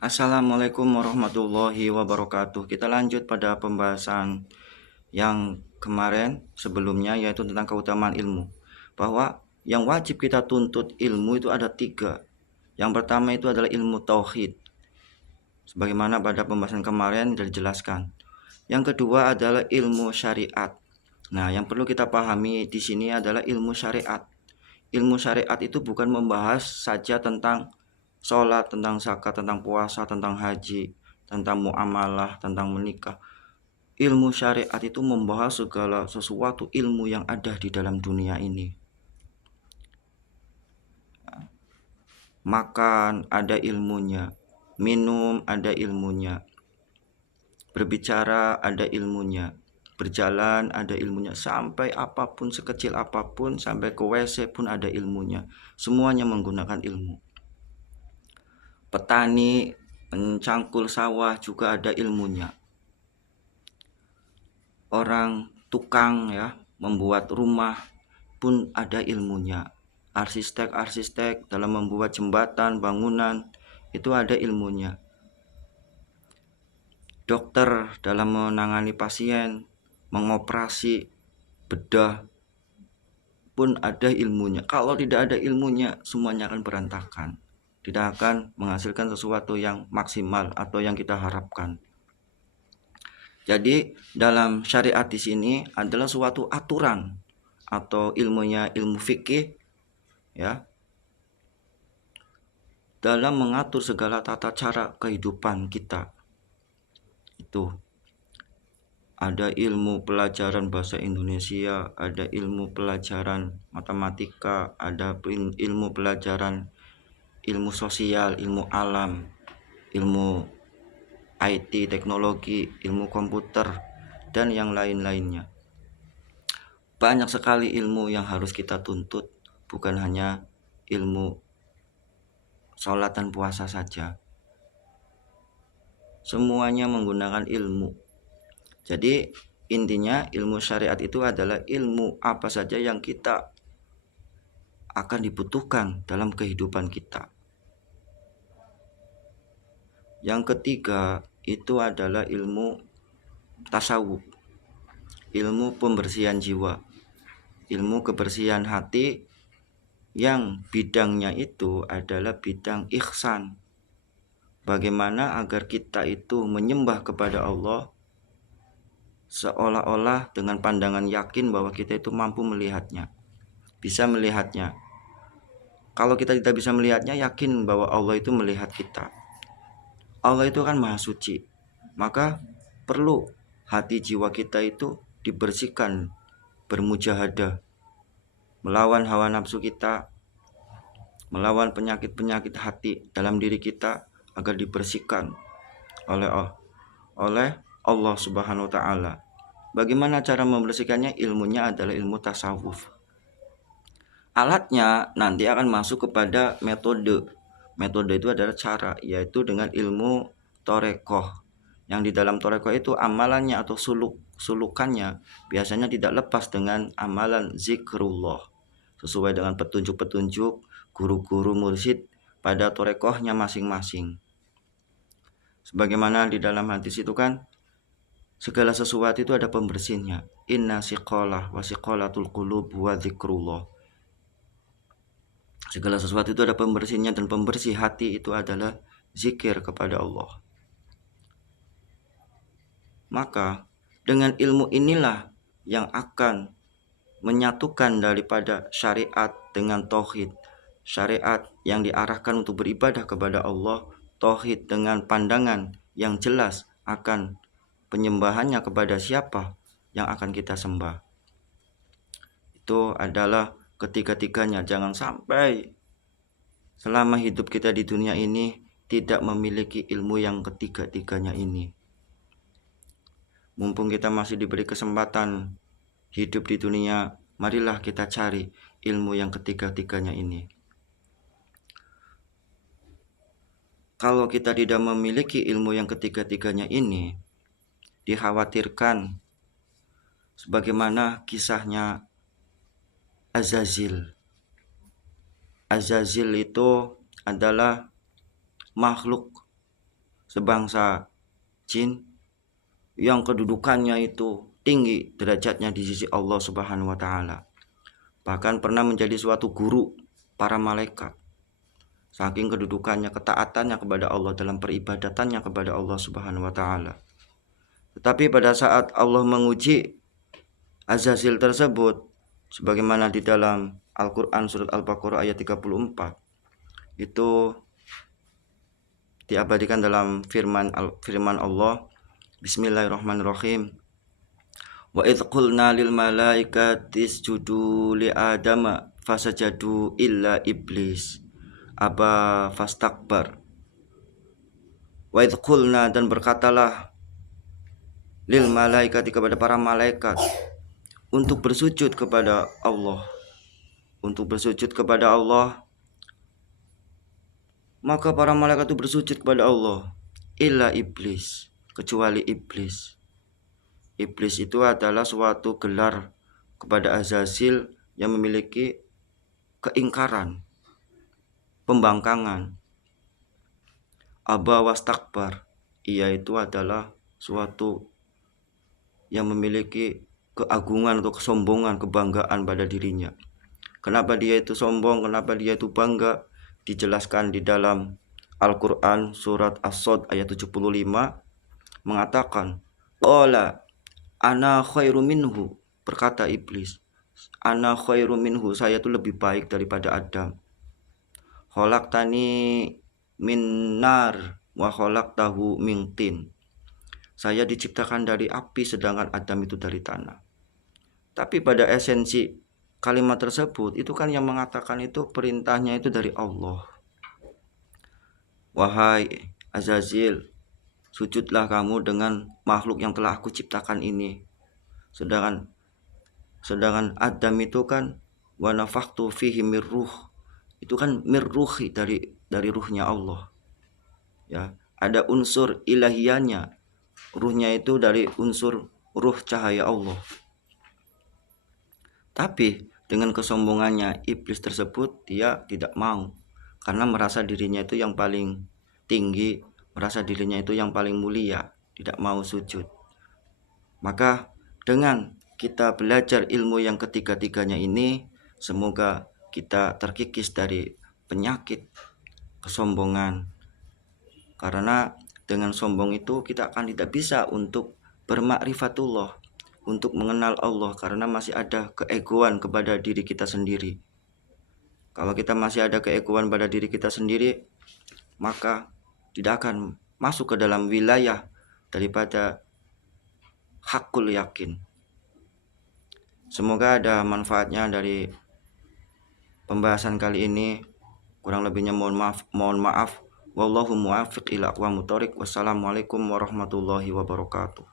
Assalamualaikum warahmatullahi wabarakatuh. Kita lanjut pada pembahasan yang kemarin sebelumnya, yaitu tentang keutamaan ilmu. Bahwa yang wajib kita tuntut ilmu itu ada tiga. Yang pertama itu adalah ilmu tauhid, sebagaimana pada pembahasan kemarin sudah dijelaskan. Yang kedua adalah ilmu syariat. Nah, yang perlu kita pahami di sini adalah ilmu syariat. Ilmu syariat itu bukan membahas saja tentang sholat, tentang zakat, tentang puasa, tentang haji, tentang muamalah, tentang menikah. Ilmu syariat itu membahas segala sesuatu ilmu yang ada di dalam dunia ini. Makan ada ilmunya, minum ada ilmunya, berbicara ada ilmunya, berjalan ada ilmunya, sampai apapun, sekecil apapun, sampai ke WC pun ada ilmunya. Semuanya menggunakan ilmu. Petani mencangkul sawah juga ada ilmunya. Orang tukang ya membuat rumah pun ada ilmunya. Arsitek dalam membuat jembatan, bangunan itu ada ilmunya. Dokter dalam menangani pasien, mengoperasi bedah pun ada ilmunya. Kalau tidak ada ilmunya, semuanya akan berantakan. Tidak akan menghasilkan sesuatu yang maksimal atau yang kita harapkan. Jadi dalam syariat di sini adalah suatu aturan atau ilmunya ilmu fikih ya, dalam mengatur segala tata cara kehidupan kita. Itu ada ilmu pelajaran bahasa Indonesia, ada ilmu pelajaran matematika, ada ilmu pelajaran ilmu sosial, ilmu alam, ilmu IT, teknologi, ilmu komputer, dan yang lain-lainnya. Banyak sekali ilmu yang harus kita tuntut, bukan hanya ilmu sholat dan puasa saja. Semuanya menggunakan ilmu. Jadi intinya ilmu syariat itu adalah ilmu apa saja yang kita akan dibutuhkan dalam kehidupan kita. Yang ketiga itu adalah ilmu tasawuf, ilmu pembersihan jiwa, ilmu kebersihan hati, yang bidangnya itu adalah bidang ihsan. Bagaimana agar kita itu menyembah kepada Allah seolah-olah dengan pandangan yakin bahwa kita itu mampu melihatnya, bisa melihatnya. Kalau kita tidak bisa melihatnya, yakin bahwa Allah itu melihat kita. Allah itu kan maha suci, maka perlu hati jiwa kita itu dibersihkan, bermujahadah, melawan hawa nafsu kita, melawan penyakit-penyakit hati dalam diri kita agar dibersihkan oleh Allah Subhanahu wa taala. Bagaimana cara membersihkannya? Ilmunya adalah ilmu tasawuf. Alatnya nanti akan masuk kepada metode. Metode itu adalah cara, yaitu dengan ilmu torekoh. Yang di dalam torekoh itu amalannya atau sulukannya biasanya tidak lepas dengan amalan zikrullah, sesuai dengan petunjuk-petunjuk guru-guru mursyid pada torekohnya masing-masing. Sebagaimana di dalam hadis itu kan, segala sesuatu itu ada pembersihnya. Inna siqalah wa siqalatul qulub wa zikrullah. Segala sesuatu itu ada pembersihnya, dan pembersih hati itu adalah zikir kepada Allah. Maka dengan ilmu inilah yang akan menyatukan daripada syariat dengan tauhid. Syariat yang diarahkan untuk beribadah kepada Allah, tauhid dengan pandangan yang jelas akan penyembahannya kepada siapa yang akan kita sembah. Itu adalah ketiga-tiganya. Jangan sampai selama hidup kita di dunia ini tidak memiliki ilmu yang ketiga-tiganya ini. Mumpung kita masih diberi kesempatan hidup di dunia, marilah kita cari ilmu yang ketiga-tiganya ini. Kalau kita tidak memiliki ilmu yang ketiga-tiganya ini, dikhawatirkan sebagaimana kisahnya Azazil. Azazil itu adalah makhluk sebangsa jin yang kedudukannya itu tinggi derajatnya di sisi Allah Subhanahu wa taala. Bahkan pernah menjadi suatu guru para malaikat. Saking kedudukannya, ketaatannya kepada Allah dalam peribadatannya kepada Allah Subhanahu wa taala. Tetapi pada saat Allah menguji Azazil tersebut, sebagaimana di dalam Al-Qur'an surat Al-Baqarah ayat 34, itu diabadikan dalam firman Allah, Bismillahirrahmanirrahim. Wa idh qulna lil malaikati isjudu li adama fasajadu illa iblis aba fastakbar. Wa idh qulna, dan berkatalah, lil malaikati, kepada para malaikat, untuk bersujud kepada Allah. Untuk bersujud kepada Allah, maka para malaikat itu bersujud kepada Allah, illa iblis, kecuali iblis. Iblis itu adalah suatu gelar kepada Azazil yang memiliki keingkaran, pembangkangan. Aba wastakbar, ia itu adalah suatu yang memiliki keagungan atau kesombongan, kebanggaan pada dirinya. Kenapa dia itu sombong, kenapa dia itu bangga? Dijelaskan di dalam Al-Quran surat As-Sod ayat 75, mengatakan, qala ana khairu minhu, berkata iblis, ana khairu minhu, saya itu lebih baik daripada Adam. Khalaqtani min nar wa khalaqtahu min tin, saya diciptakan dari api sedangkan Adam itu dari tanah. Tapi pada esensi kalimat tersebut itu kan yang mengatakan itu perintahnya itu dari Allah. Wahai Azazil, sujudlah kamu dengan makhluk yang telah aku ciptakan ini. Sedangkan Adam itu kan wa nafakhtu fihi mir ruh, itu kan mir ruhi, dari ruhnya Allah. Ya, ada unsur ilahiyanya. Ruhnya itu dari unsur ruh cahaya Allah. Tapi dengan kesombongannya iblis tersebut, dia tidak mau, karena merasa dirinya itu yang paling tinggi, merasa dirinya itu yang paling mulia, tidak mau sujud. Maka dengan kita belajar ilmu yang ketiga-tiganya ini, semoga kita terkikis dari penyakit kesombongan. Karena dengan sombong itu kita akan tidak bisa untuk bermakrifatullah, untuk mengenal Allah, karena masih ada keegoan kepada diri kita sendiri. Kalau kita masih ada keegoan pada diri kita sendiri, maka tidak akan masuk ke dalam wilayah daripada hakul yakin. Semoga ada manfaatnya dari pembahasan kali ini. Kurang lebihnya mohon maaf. Wallahu muwaffiq ila aqwamit thoriq. Wassalamualaikum warahmatullahi wabarakatuh.